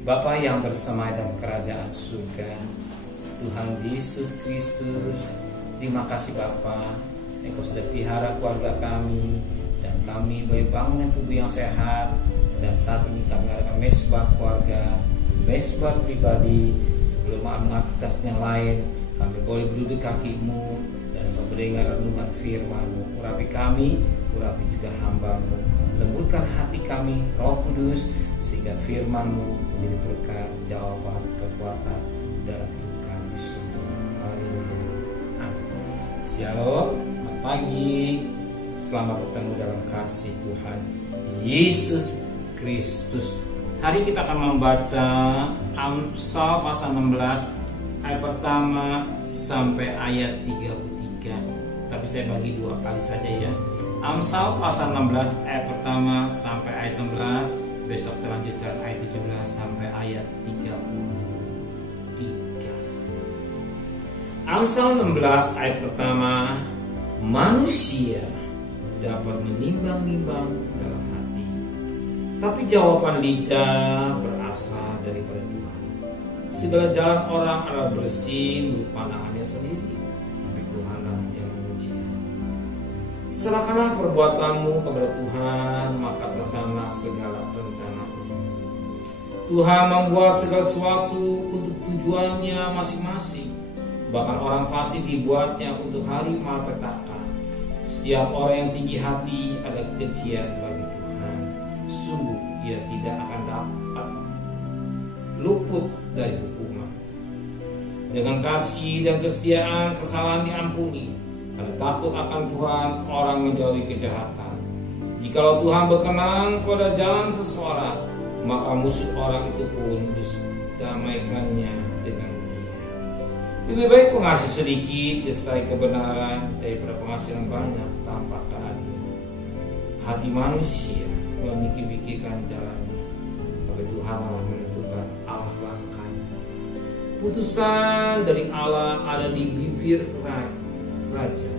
Bapa yang bersama dalam kerajaan surga, Tuhan Yesus Kristus, terima kasih Bapa, Engkau sudah pelihara keluarga kami, dan kami boleh bangun tubuh yang sehat. Dan saat ini kami adakan mesbah keluarga, mesbah pribadi. Sebelum mengaktifkan yang lain, kami boleh berduduk kaki-Mu dan Engkau mendengar renungan firman-Mu. Urapi kami, urapi juga hamba-Mu. Lembutkan hati kami, Roh Kudus, sehingga firman-Mu menjadi berkat, jawaban, kekuatan dalam hidup kami semua. Haleluya. Amin. Shalom, selamat pagi. Selamat bertemu dalam kasih Tuhan Yesus Kristus. Hari kita akan membaca Amsal pasal 16 ayat pertama sampai ayat 33. Tapi saya bagi dua kali saja ya. Amsal pasal 16 ayat pertama sampai ayat 16. Besok kita lanjutkan ayat 17 sampai ayat 33. Amsal 16 ayat pertama. Manusia dapat menimbang-nimbang dalam hati, tapi jawaban lidah berasal daripada Tuhan. Segala jalan orang adalah bersih menurut pandangannya sendiri, tapi Tuhanlah yang mengujinya. Serahkanlah perbuatanmu kepada Tuhan, maka terlaksana segala rencanamu. Tuhan membuat segala sesuatu untuk tujuannya masing-masing. Bahkan orang fasik dibuatnya untuk hari malapetaka. Setiap orang yang tinggi hati ada kebencian bagi Tuhan. Sungguh ia tidak akan dapat luput dari hukuman. Dengan kasih dan kesetiaan kesalahan diampuni. Karena takut akan Tuhan orang menjauhi kejahatan. Jikalau Tuhan berkenan kepada jalan seseorang, maka musuh orang itu pun didamaikannya dengan dia. Lebih baik pengasih sedikit disertai kebenaran daripada penghasilan banyak tanpa keadilan. Hati manusia memikir-mikirkan jalannya, tapi Tuhanlah menentukan arah langkahnya. Putusan dari Allah ada di bibir raja.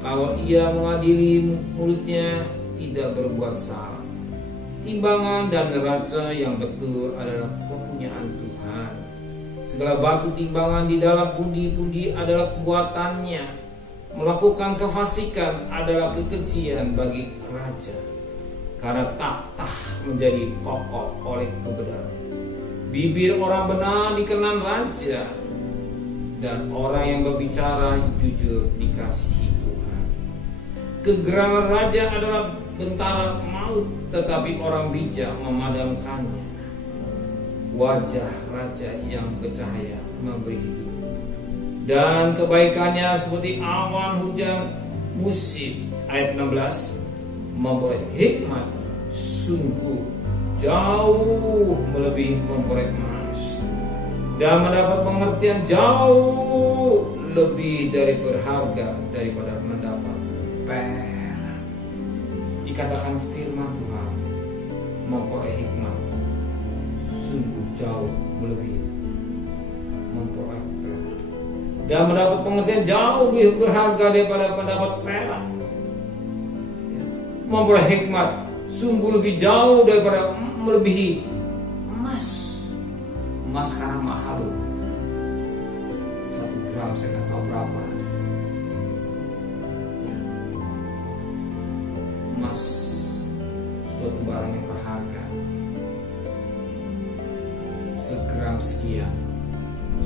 Kalau ia mengadili mulutnya tidak berbuat salah. Timbangan dan neraca yang betul adalah kepunyaan Tuhan. Segala batu timbangan di dalam pundi-pundi adalah buatannya. Melakukan kefasikan adalah kekejian bagi raja, karena tahtah menjadi pokok oleh kebenaran. Bibir orang benar dikenan raja, dan orang yang berbicara jujur dikasihi Tuhan. Kegeraman raja adalah bentara maut, tetapi orang bijak memadamkannya. Wajah raja yang bercahaya memberi hidup, dan kebaikannya seperti awan hujan musim. Ayat 16, memperoleh hikmat sungguh jauh melebihi memperoleh emas, dan mendapat pengertian jauh lebih dari berharga daripada mendapat perak. Dikatakan firman Tuhan, memperoleh hikmat sungguh jauh melebihi memperoleh perak, dan mendapat pengertian jauh lebih berharga daripada mendapat perak. Memperoleh hikmat sungguh lebih jauh daripada melebihi emas. Emas sekarang mahal loh. 1 gram saya nggak tahu berapa. Emas suatu barang yang berharga. Segram sekian,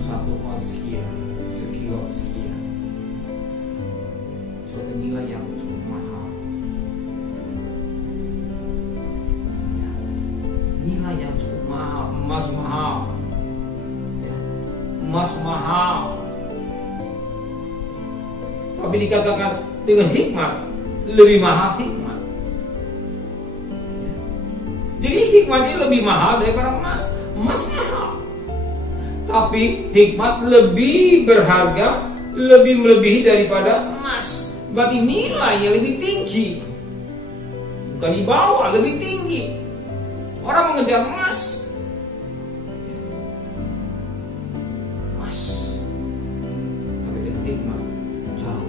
1 ons sekian, sekilo sekian. Suatu nilai yang cukup mahal. Nilai yang cukup mahal. Emas mahal ya. Emas mahal. Tapi dikatakan dengan hikmat lebih mahal hikmat ya. Jadi hikmatnya lebih mahal daripada emas. Emas mahal, tapi hikmat lebih berharga, lebih melebihi daripada emas. Berarti nilainya lebih tinggi, bukan di bawah, lebih tinggi. Orang mengejar emas, tapi dengan hikmat jauh.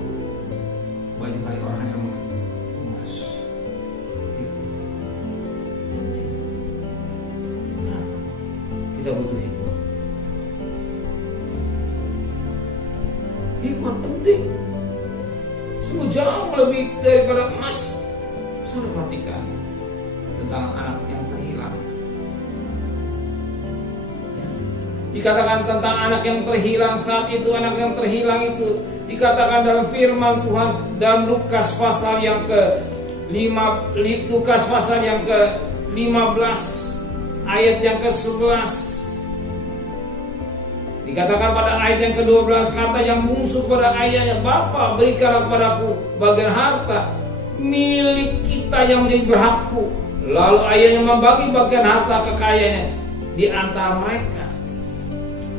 Banyak kali orang yang mengejar emas. kita butuh hikmat. Hikmat penting, sungguh jauh lebih daripada emas. Saudara perhatikan tentang anak yang terhilang. Dikatakan tentang anak yang terhilang saat itu, anak yang terhilang itu dikatakan dalam firman Tuhan dalam Lukas pasal yang ke-15 ayat yang ke-11. Dikatakan pada ayat yang ke-12, kata yang bungsu pada ayahnya, Bapa, berikanlah kepadaku bagian harta milik kita yang menjadi berhakku. Lalu ayahnya membagi bagian harta kekayaannya di antara mereka.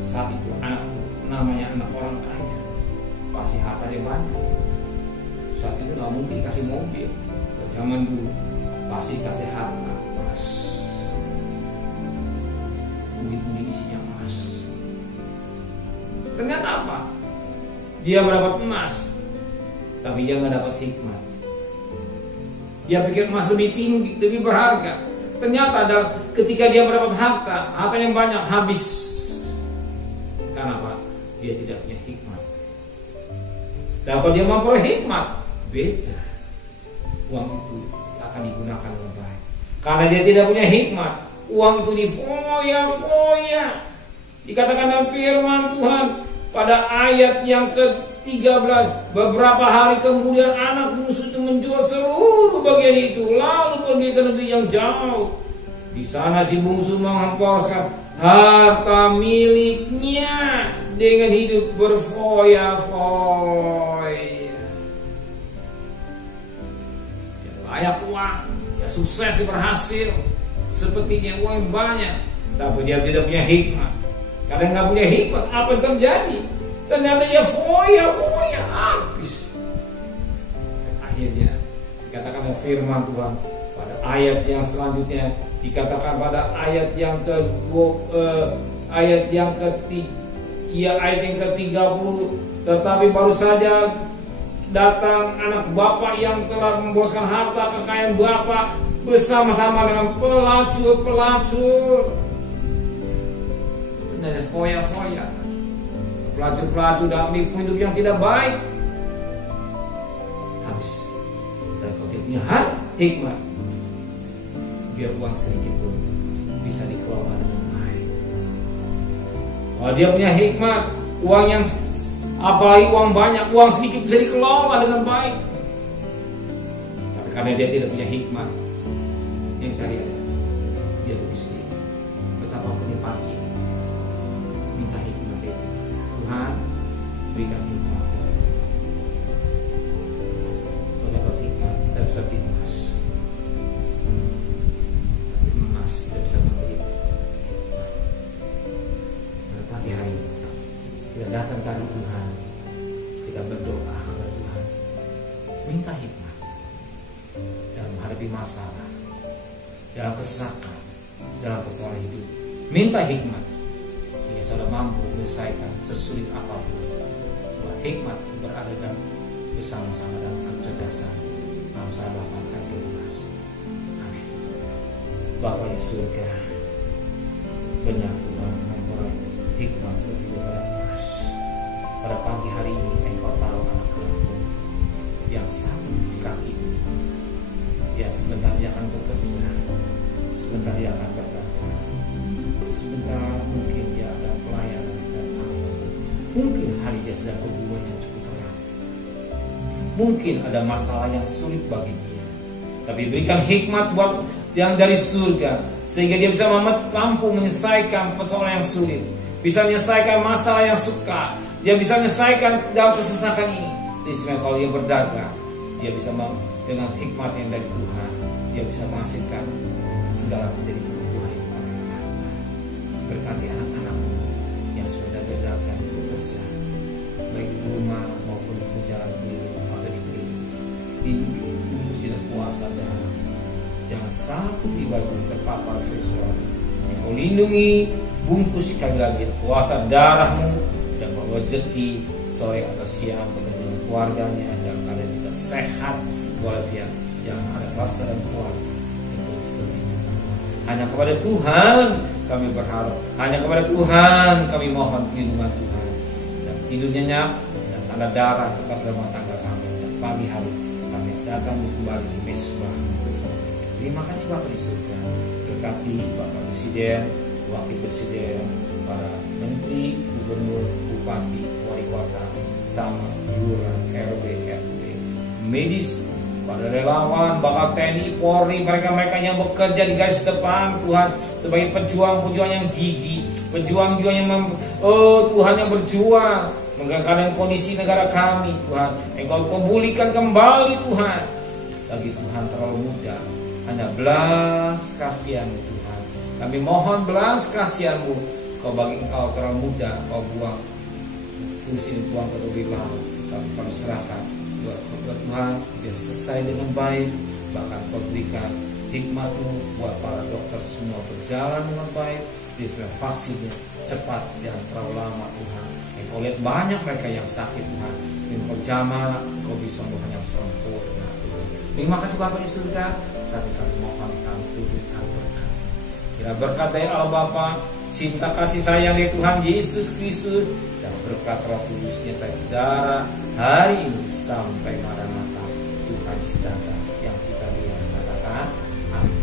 Saat itu anak namanya anak orang kaya, pasti hartanya banyak. Saat itu nggak mungkin dikasih mobil. Zaman dulu pasti dikasih harta emas, duit isinya emas. Ternyata apa? Dia mendapat emas, tapi dia nggak dapat hikmat. Dia pikir emas lebih tinggi, lebih berharga. Ternyata ketika dia mendapat harta yang banyak habis. Karena apa? Dia tidak punya hikmat. Dan kalau dia memperoleh hikmat, beda. Uang itu akan digunakan dengan baik. Karena dia tidak punya hikmat, uang itu difoya-foya. Dikatakan dalam firman Tuhan pada ayat yang ke-13, beberapa hari kemudian anak bungsu itu menjual seluruh bagian itu, lalu pergi ke negeri yang jauh. Di sana si bungsu menghamparkan harta miliknya dengan hidup berfoya-foya. Ya, banyak uang, ya sukses, berhasil, sepertinya uang banyak, tapi dia tidak punya hikmat. Karena nggak punya hikmat, apa yang terjadi? Ternyata dia foya-foya habis. Dan akhirnya dikatakan firman Tuhan pada ayat yang selanjutnya, dikatakan pada ayat yang ke-30, tetapi baru saja datang anak bapak yang telah memboskan harta kekayaan bapak bersama-sama dengan pelacur-pelacur. Ternyata foya-foya, pelacur-pelacur dalam hidup yang tidak baik habis. Dan kalau dia punya hikmat, biar uang sedikit pun bisa dikelola dengan baik. Kalau dia punya hikmat, uang yang apalagi uang banyak, uang sedikit bisa dikelola dengan baik. Tapi karena dia tidak punya hikmat, yang cari ada dia rugi sendiri. Betapa pagi minta hikmat itu. Tuhan berikan hikmat. Kalau dapat hikmat, kita bisa beri emas. Tidak bisa memberi hikmat. Pada pagi hari ini kita datang ke Tuhan, kita berdoa kepada Tuhan, minta hikmat dalam menghadapi masalah, dalam kesesakan, dalam persoalan hidup. Minta hikmat sehingga saudara mampu menyelesaikan sesulit apapun. Sebab hikmat berada dalam bersama-sama dalam kecerdasan. Amsal 8 ayat 12. Amin. Bapa di surga, benar Tuhan memperoleh hikmat lebih daripada emas. Pada pagi hari ini Engkau tahu anak-anakmu yang sakit di kakimu, yang sebentar dia akan bekerja, sebentar dia akan berdagang, sebentar mungkin dia ada pelayanan dan apa. Mungkin hari dia sedang hubungan yang cukup berat, mungkin ada masalah yang sulit bagi dia. Tapi berikan hikmat buat yang dari surga, sehingga dia bisa mampu menyelesaikan persoalan yang sulit, bisa menyelesaikan masalah yang sukar, dia bisa menyelesaikan dalam kesesakan ini. Istilahnya kalau dia berdagang, dia bisa dengan hikmat yang dari Tuhan, dia bisa menghasilkan segala menjadi kebutuhan yang mereka. Berkati anak-anak yang sudah berdagang, bekerja, baik di rumah maupun di jalan keliling atau di keliling, hidup sinar puasa dan jangan satu pribadi terpapar visual. Engkau lindungi, bungkus sekali lagi kuasa darahmu dan bawa rezeki sore atau siang dengan keluarganya dalam keadaan kita sehat walafiat, jangan ada kluster dan keluarga. Hanya kepada Tuhan kami berharap hanya kepada Tuhan kami mohon perlindungan Tuhan. Dan tidur nyenyak dan tanda darah tetap dalam tangga kami. Dan pagi hari kami datang kembali di mesbah. Terima kasih Bapak di surga. Berkati Bapak Presiden, Wakil Presiden, para Menteri, Gubernur, Bupati, Wali Kota, Camat, Lurah, RW, RT, medis, pada relawan, bakal TNI, Polri, mereka-mereka yang bekerja di garis depan Tuhan sebagai pejuang-pejuang yang gigih, pejuang-pejuang yang Tuhan yang berjuang mengangkat kondisi negara kami Tuhan. Engkau pulihkan kembali Tuhan. Bagi Tuhan terlalu mudah, hanya belas kasihan-Mu Tuhan. Kami mohon belas kasihan-Mu. Kau bagi Engkau terlalu mudah, Kau buang kursi buang ke tepi laut. Kami serahkan buat Tuhan biar selesai dengan baik. Bahkan Kau berikan hikmat-Mu buat para dokter semua berjalan dengan baik. Di sebelah vaksinnya cepat dan terlalu lama Tuhan. Engkau lihat banyak mereka yang sakit Tuhan. Engkau jamah, Kau bisa sembuhkan yang sempurna Tuhan. Terima kasih Bapa di surga. Saat kami mohon kami turunkan berkat. Kira berkat dari Allah Bapa, cinta kasih sayang dari Tuhan Yesus Kristus, dan berkat Roh Kudus nyertai saudara hari ini sampai Maranatha Tuhan Yesus datang yang kita lihat katakan amin.